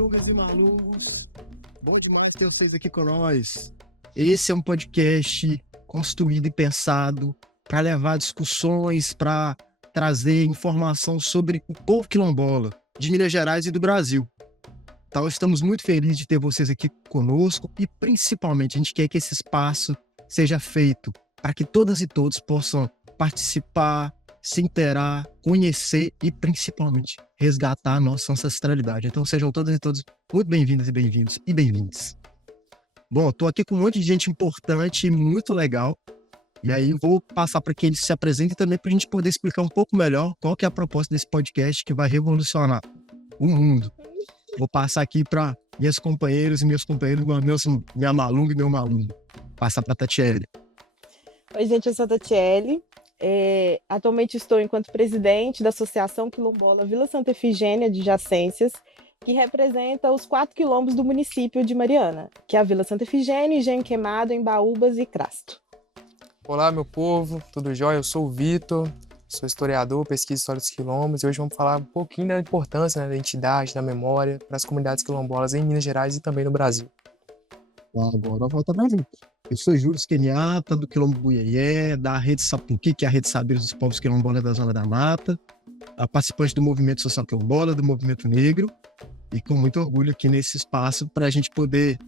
Malungas e malungos, bom demais ter vocês aqui com nós. Esse é um podcast construído e pensado para levar discussões, para trazer informação sobre o povo quilombola de Minas Gerais e do Brasil. Então, estamos muito felizes de ter vocês aqui conosco e, principalmente, a gente quer que esse espaço seja feito para que todas e todos possam participar, se interar, conhecer e, principalmente, resgatar a nossa ancestralidade. Então, sejam todas e todos muito bem-vindas e bem-vindos e bem-vindos. Bom, estou aqui com um monte de gente importante e muito legal. E aí vou passar para que eles se apresentem também para a gente poder explicar um pouco melhor qual que é a proposta desse podcast que vai revolucionar o mundo. Vou passar aqui para minhas companheiras e meus companheiros, minha malunga e meu malungo. Passar para a Tatiele. Oi, gente, eu sou a Tatiele. Atualmente estou enquanto presidente da Associação Quilombola Vila Santa Efigênia de Jacências, que representa os 4 quilombos do município de Mariana, que é a Vila Santa Efigênia, Engenho Queimado, Embaúbas e Crasto. Olá, meu povo, tudo jóia? Eu sou o Vitor, sou historiador, pesquiso história dos quilombos e hoje vamos falar um pouquinho da importância, da identidade, da memória para as comunidades quilombolas em Minas Gerais e também no Brasil. Agora volta para mim. Eu sou Júlio Keniata, do Quilombo Buiaié, da Rede Sapuqui, que é a Rede Saberes dos Povos Quilombolas da Zona da Mata, participante do Movimento Social Quilombola, do Movimento Negro, e com muito orgulho aqui nesse espaço para a gente poder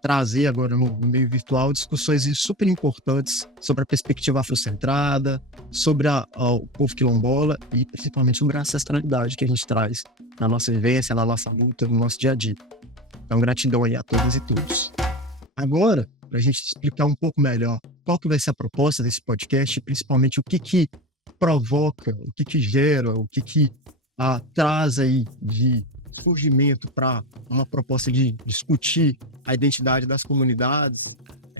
trazer agora no meio virtual discussões super importantes sobre a perspectiva afrocentrada, sobre o povo quilombola e principalmente sobre a ancestralidade que a gente traz na nossa vivência, na nossa luta, no nosso dia a dia. Então, gratidão aí a todas e todos. Agora, para a gente explicar um pouco melhor qual que vai ser a proposta desse podcast, principalmente o que provoca, o que gera, o que traz aí de surgimento para uma proposta de discutir a identidade das comunidades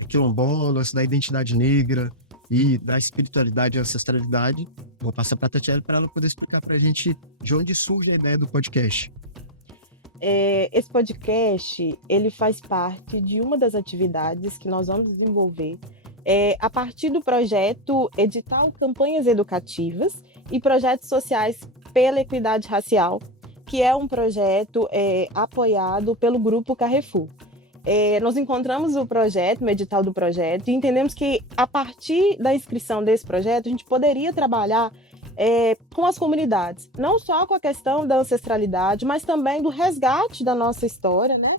quilombolas, da identidade negra e da espiritualidade e ancestralidade. Vou passar para a Tatiele para ela poder explicar para a gente de onde surge a ideia do podcast. Esse podcast, ele faz parte de uma das atividades que nós vamos desenvolver a partir do projeto Edital Campanhas Educativas e Projetos Sociais pela Equidade Racial, que é um projeto apoiado pelo Grupo Carrefour. Nós encontramos o projeto, o edital do projeto, e entendemos que, a partir da inscrição desse projeto, a gente poderia trabalhar com as comunidades, não só com a questão da ancestralidade, mas também do resgate da nossa história, né?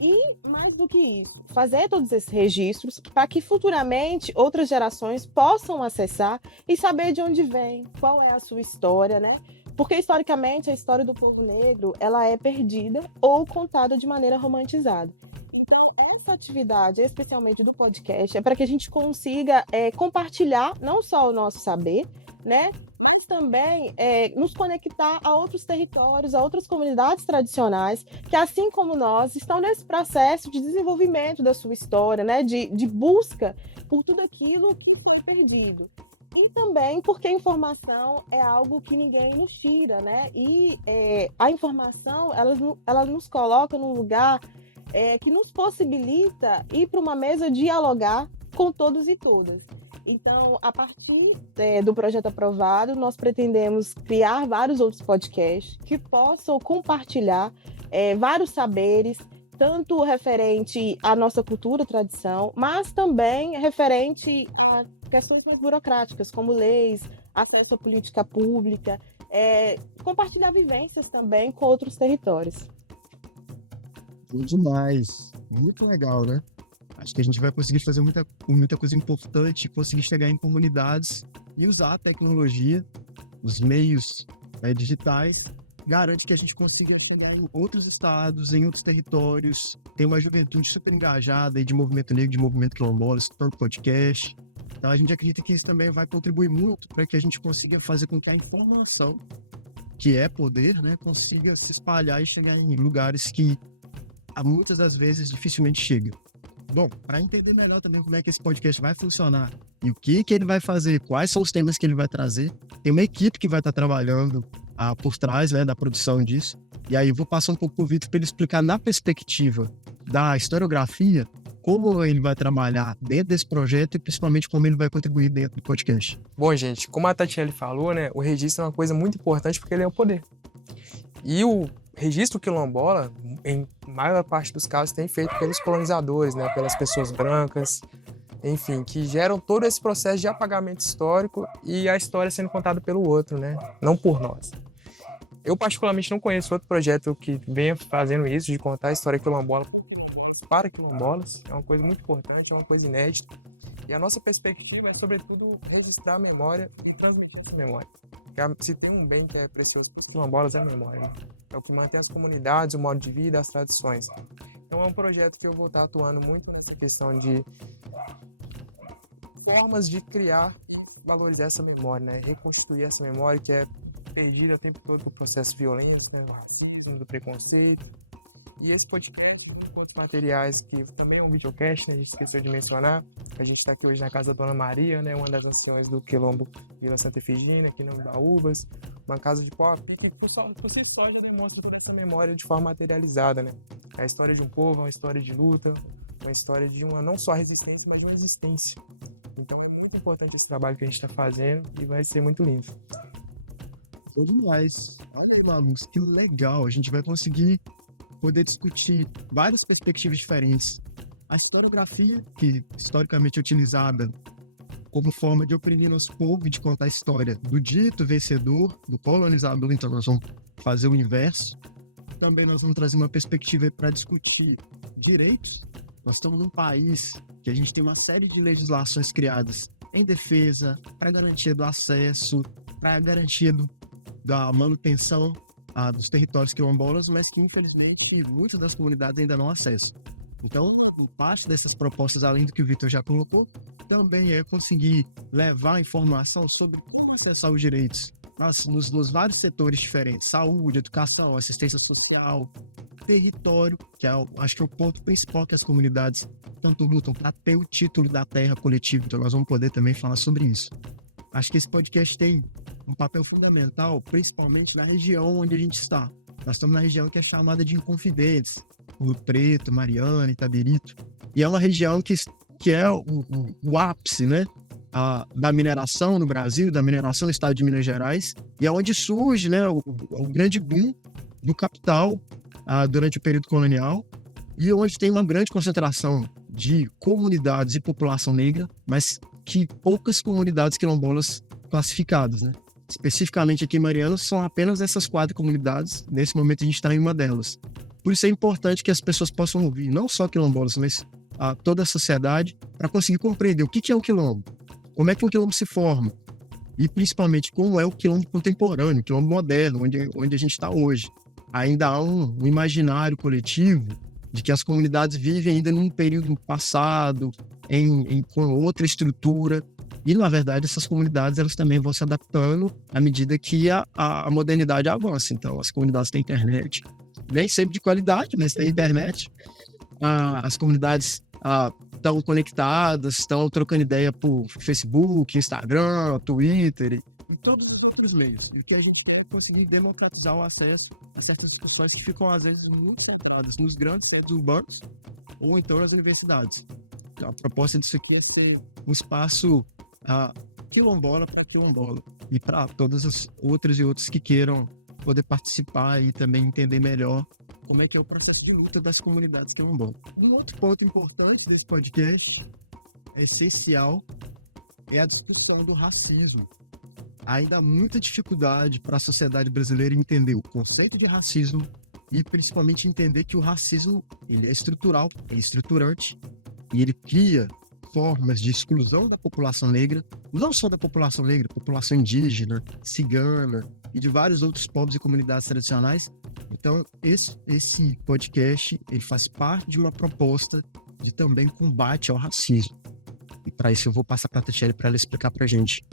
E, mais do que isso, fazer todos esses registros para que futuramente outras gerações possam acessar e saber de onde vem, qual é a sua história, né? Porque, historicamente, a história do povo negro ela é perdida ou contada de maneira romantizada. Então, essa atividade, especialmente do podcast, é para que a gente consiga compartilhar não só o nosso saber, né? Mas também nos conectar a outros territórios, a outras comunidades tradicionais, que, assim como nós, estão nesse processo de desenvolvimento da sua história, né? De busca por tudo aquilo perdido. E também porque a informação é algo que ninguém nos tira, né? E a informação, ela nos coloca num lugar que nos possibilita ir para uma mesa dialogar com todos e todas. Então, a partir do projeto aprovado, nós pretendemos criar vários outros podcasts que possam compartilhar vários saberes, tanto referente à nossa cultura, tradição, mas também referente a questões mais burocráticas, como leis, acesso à política pública, compartilhar vivências também com outros territórios. Demais, muito legal, né? Acho que a gente vai conseguir fazer muita coisa importante, conseguir chegar em comunidades e usar a tecnologia, os meios digitais, garante que a gente consiga chegar em outros estados, em outros territórios, tem uma juventude super engajada aí de movimento negro, de movimento quilombola, escutando podcast. Então a gente acredita que isso também vai contribuir muito para que a gente consiga fazer com que a informação, que é poder, né, consiga se espalhar e chegar em lugares que muitas das vezes dificilmente chegam. Bom, para entender melhor também como é que esse podcast vai funcionar e o que ele vai fazer, quais são os temas que ele vai trazer, tem uma equipe que vai estar trabalhando por trás, né, da produção disso. E aí eu vou passar um pouco para o Vitor para ele explicar na perspectiva da historiografia como ele vai trabalhar dentro desse projeto e principalmente como ele vai contribuir dentro do podcast. Bom, gente, como a Tatiele falou, né, o registro é uma coisa muito importante porque ele é o poder. E o registro quilombola, em maior parte dos casos, tem feito pelos colonizadores, né, pelas pessoas brancas, enfim, que geram todo esse processo de apagamento histórico e a história sendo contada pelo outro, né, não por nós. Eu, particularmente, não conheço outro projeto que venha fazendo isso, de contar a história quilombola para quilombolas. É uma coisa muito importante, é uma coisa inédita. E a nossa perspectiva é, sobretudo, registrar a memória e transmitir a memória. Porque se tem um bem que é precioso para quilombolas, é a memória, né? É o que mantém as comunidades, o modo de vida, as tradições. Então é um projeto que eu vou estar atuando muito na questão de formas de criar, valorizar essa memória, né? Reconstituir essa memória que é perdida o tempo todo por processos violentos, né? O racismo, do preconceito. E esse podcast, outros materiais, que também é um videocast, né? A gente esqueceu de mencionar. A gente está aqui hoje na casa da Dona Maria, né? Uma das anciões do Quilombo Vila Santa Efigênia, aqui no Baúbas. Uma casa de pau a pique que por si só mostra a memória de forma materializada, né? É a história de um povo, é uma história de luta, uma história de uma não só resistência, mas de uma existência. Então, é importante esse trabalho que a gente está fazendo e vai ser muito lindo. Foi demais. Alunos, que legal. A gente vai conseguir poder discutir várias perspectivas diferentes. A historiografia, que historicamente é utilizada como forma de oprimir nosso povo e de contar a história do dito vencedor, do colonizador, então nós vamos fazer o inverso. Também nós vamos trazer uma perspectiva para discutir direitos. Nós estamos num país que a gente tem uma série de legislações criadas em defesa, para garantia do acesso, para garantia da manutenção dos territórios quilombolas, mas que infelizmente muitas das comunidades ainda não acessam. Então, parte dessas propostas, além do que o Vitor já colocou, também é conseguir levar informação sobre como acessar os direitos nos vários setores diferentes: saúde, educação, assistência social, território, que acho que é o ponto principal que as comunidades tanto lutam para ter o título da terra coletiva. Então, nós vamos poder também falar sobre isso. Acho que esse podcast tem um papel fundamental, principalmente na região onde a gente está. Nós estamos na região que é chamada de Inconfidentes, Ouro Preto, Mariana, Itabirito. E é uma região que é o ápice, né, da mineração no Brasil, da mineração no estado de Minas Gerais, e é onde surge, né, o grande boom do capital durante o período colonial, e onde tem uma grande concentração de comunidades e população negra, mas que poucas comunidades quilombolas classificadas, né? Especificamente aqui em Mariana, são apenas essas 4 comunidades. Nesse momento a gente está em uma delas. Por isso é importante que as pessoas possam ouvir, não só quilombolas, mas toda a sociedade, para conseguir compreender o que é um quilombo, como é que um quilombo se forma, e principalmente como é o quilombo contemporâneo, o quilombo moderno, onde a gente está hoje. Ainda há um imaginário coletivo de que as comunidades vivem ainda num período passado, com outra estrutura. E, na verdade, essas comunidades elas também vão se adaptando à medida que a modernidade avança. Então, as comunidades têm internet, nem sempre de qualidade, mas tem internet. As comunidades estão conectadas, estão trocando ideia por Facebook, Instagram, Twitter, e todos os meios. E o que a gente tem que conseguir democratizar o acesso a certas discussões que ficam, às vezes, muito centradas nos grandes centros urbanos ou então nas universidades. Então, a proposta disso aqui é ser um espaço quilombola para quilombola e para todas as outras e outros que queiram poder participar e também entender melhor como é que é o processo de luta das comunidades quilombolas. Um outro ponto importante desse podcast, essencial, é a discussão do racismo. Ainda há muita dificuldade para a sociedade brasileira entender o conceito de racismo e principalmente entender que o racismo ele é estrutural, é estruturante e ele cria formas de exclusão da população negra, não só da população negra, população indígena, cigana e de vários outros povos e comunidades tradicionais. Então, esse podcast ele faz parte de uma proposta de também combate ao racismo. E para isso eu vou passar para a Tatiele para ela explicar para a gente.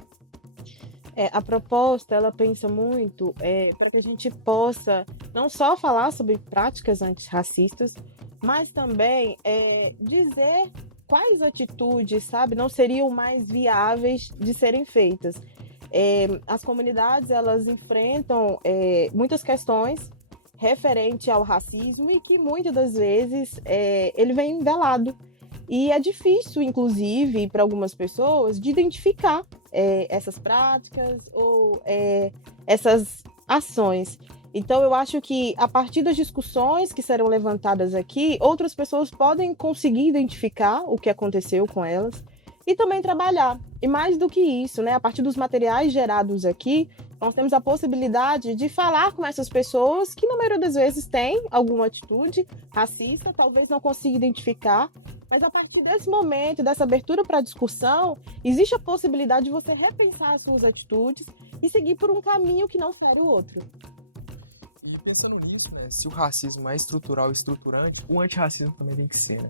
A proposta, ela pensa muito para que a gente possa não só falar sobre práticas antirracistas, mas também dizer quais atitudes, sabe, não seriam mais viáveis de serem feitas. As comunidades, elas enfrentam muitas questões referente ao racismo e que muitas das vezes ele vem velado. E é difícil, inclusive, para algumas pessoas, de identificar essas práticas ou essas ações. Então, eu acho que, a partir das discussões que serão levantadas aqui, outras pessoas podem conseguir identificar o que aconteceu com elas e também trabalhar. E mais do que isso, né, a partir dos materiais gerados aqui, nós temos a possibilidade de falar com essas pessoas que, na maioria das vezes, têm alguma atitude racista, talvez não consiga identificar, mas a partir desse momento, dessa abertura para a discussão, existe a possibilidade de você repensar as suas atitudes e seguir por um caminho que não fere o outro. E pensando nisso, né, se o racismo é estrutural e estruturante, o antirracismo também tem que ser, né?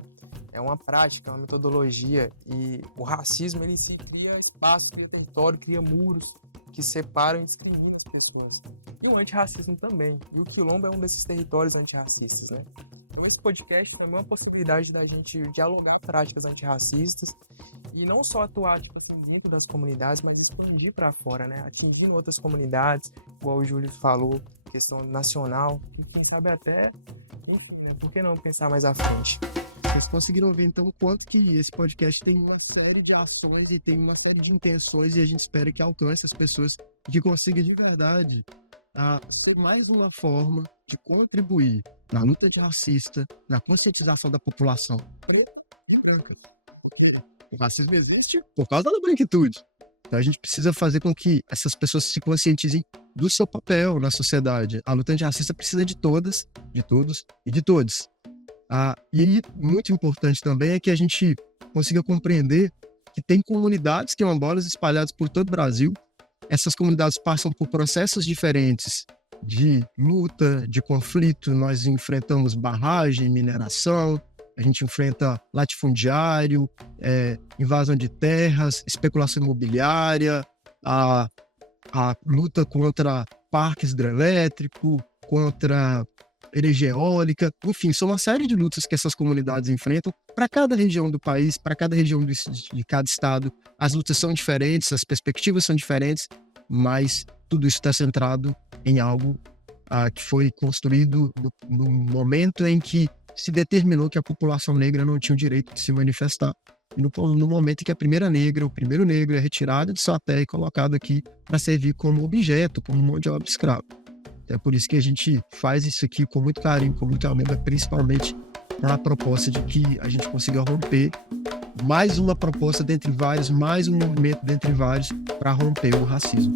É uma prática, é uma metodologia, e o racismo ele em si cria espaço, cria território, cria muros que separam e discriminam pessoas. E o antirracismo também. E o Quilombo é um desses territórios antirracistas, né? Então esse podcast também é uma possibilidade da gente dialogar práticas antirracistas e não só atuar tipo assim, dentro das comunidades, mas expandir para fora, né? Atingindo outras comunidades, igual o Júlio falou, questão nacional, e quem sabe até, enfim, né? Por que não pensar mais à frente? Vocês conseguiram ver, então, o quanto que esse podcast tem uma série de ações e tem uma série de intenções, e a gente espera que alcance as pessoas e que consiga, de verdade, ser mais uma forma de contribuir na luta antirracista, na conscientização da população preta e branca. O racismo existe por causa da branquitude. Então, a gente precisa fazer com que essas pessoas se conscientizem do seu papel na sociedade. A luta antirracista precisa de todas, de todos e de todos. E muito importante também é que a gente consiga compreender que tem comunidades quilombolas espalhadas por todo o Brasil. Essas comunidades passam por processos diferentes de luta, de conflito. Nós enfrentamos barragem, mineração, a gente enfrenta latifundiário, invasão de terras, especulação imobiliária, a luta contra parques hidrelétricos, contra energia eólica, enfim, são uma série de lutas que essas comunidades enfrentam para cada região do país, para cada região de cada estado. As lutas são diferentes, as perspectivas são diferentes, mas tudo isso está centrado em algo que foi construído no momento em que se determinou que a população negra não tinha o direito de se manifestar. E no momento em que a primeira negra, o primeiro negro é retirado de sua terra e colocado aqui para servir como objeto, como mão de obra escrava. É por isso que a gente faz isso aqui com muito carinho, com muito amor, principalmente na proposta de que a gente consiga romper mais uma proposta dentre vários, mais um movimento dentre vários para romper o racismo.